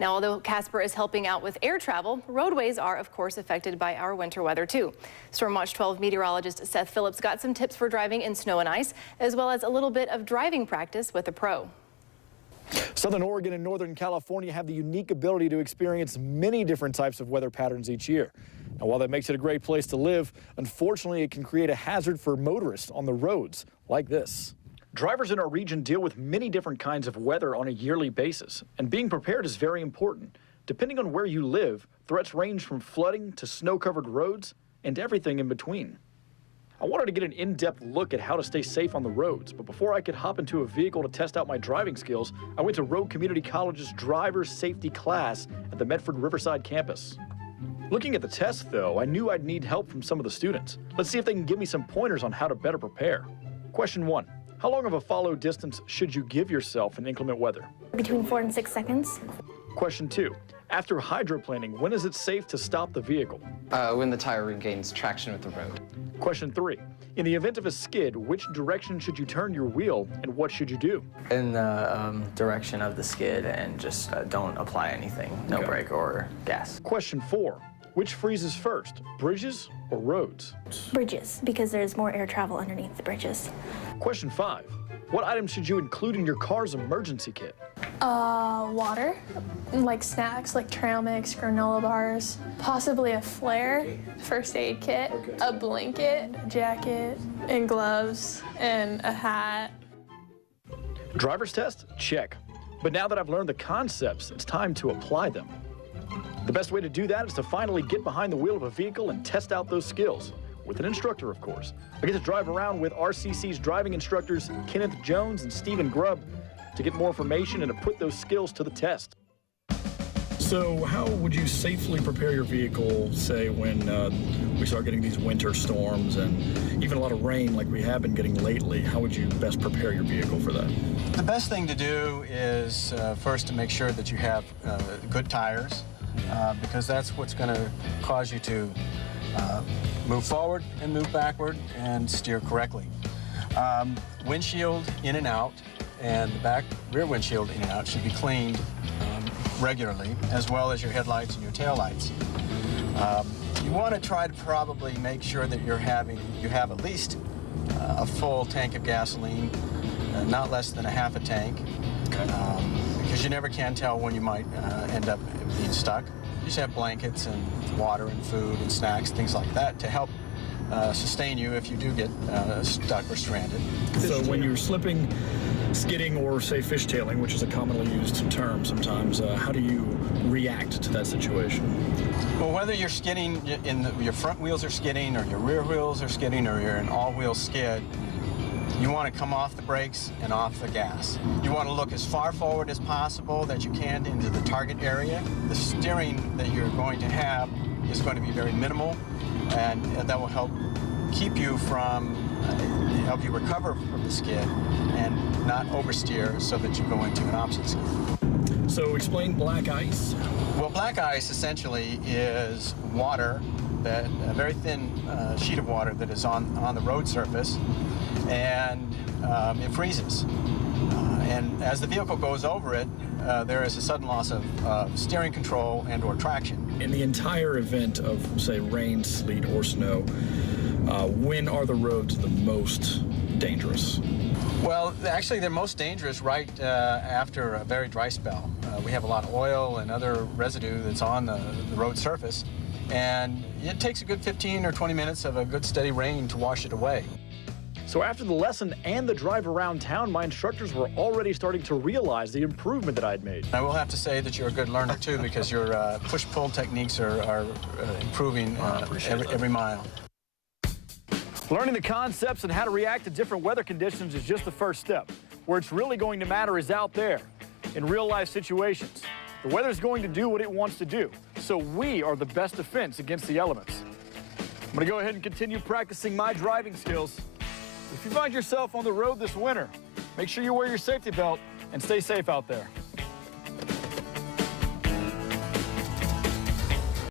Now, although Casper is helping out with air travel, roadways are, of course, affected by our winter weather, too. Storm Watch 12 meteorologist Seth Phillips got some tips for driving in snow and ice, as well as a little bit of driving practice with a pro. Southern Oregon and Northern California have the unique ability to experience many different types of weather patterns each year. Now, while that makes it a great place to live, unfortunately, it can create a hazard for motorists on the roads like this. Drivers in our region deal with many different kinds of weather on a yearly basis, and being prepared is very important. Depending on where you live, threats range from flooding to snow-covered roads and everything in between. I wanted to get an in-depth look at how to stay safe on the roads, but before I could hop into a vehicle to test out my driving skills, I went to Rogue Community College's driver's safety class at the Medford Riverside campus. Looking at the test, though, I knew I'd need help from some of the students. Let's see if they can give me some pointers on how to better prepare. Question 1. How long of a follow distance should you give yourself in inclement weather? Between 4 and 6 seconds. Question 2. After hydroplaning, when is it safe to stop the vehicle? When the tire regains traction with the road. Question 3. In the event of a skid, which direction should you turn your wheel and what should you do? In the direction of the skid, and just don't apply anything. No brake or gas. Question 4. Which freezes first, bridges or roads? Bridges, because there's more air travel underneath the bridges. Question 5. What items should you include in your car's emergency kit? Water, like snacks, like trail mix, granola bars, possibly a flare, first aid kit, a blanket, a jacket, and gloves, and a hat. Driver's test? Check. But now that I've learned the concepts, it's time to apply them. The best way to do that is to finally get behind the wheel of a vehicle and test out those skills. With an instructor, of course. I get to drive around with RCC's driving instructors, Kenneth Jones and Stephen Grubb, to get more information and to put those skills to the test. So how would you safely prepare your vehicle, say, when we start getting these winter storms and even a lot of rain like we have been getting lately? How would you best prepare your vehicle for that? The best thing to do is first to make sure that you have good tires, because that's what's going to cause you to move forward and move backward and steer correctly. Windshield in and out, and the back rear windshield in and out should be cleaned regularly, as well as your headlights and your taillights. You want to try to probably make sure that you have at least a full tank of gasoline, not less than a half a tank, because you never can tell when you might end up being stuck. You just have blankets and water and food and snacks, things like that, to help sustain you if you do get stuck or stranded. So when you're slipping, skidding, or say fishtailing, which is a commonly used term sometimes, how do you react to that situation? Well, whether you're skidding, your front wheels are skidding, or your rear wheels are skidding, or you're an all-wheel skid, you want to come off the brakes and off the gas. You want to look as far forward as possible that you can into the target area. The steering that you're going to have is going to be very minimal, and that will help keep you from, help you recover from the skid and not oversteer so that you go into an opposite skid. So explain black ice. Well, black ice essentially is water, a very thin sheet of water that is on the road surface, and it freezes. And as the vehicle goes over it, there is a sudden loss of steering control and or traction. In the entire event of, say, rain, sleet, or snow, when are the roads the most dangerous? Well, actually, they're most dangerous right after a very dry spell. We have a lot of oil and other residue that's on the road surface, and it takes a good 15 or 20 minutes of a good steady rain to wash it away. So after the lesson and the drive around town, my instructors were already starting to realize the improvement that I'd made. I will have to say that you're a good learner, too, because your push-pull techniques are improving every mile. Learning the concepts and how to react to different weather conditions is just the first step. Where it's really going to matter is out there, in real-life situations. The weather's going to do what it wants to do, so we are the best defense against the elements. I'm going to go ahead and continue practicing my driving skills. If you find yourself on the road this winter, make sure you wear your safety belt and stay safe out there.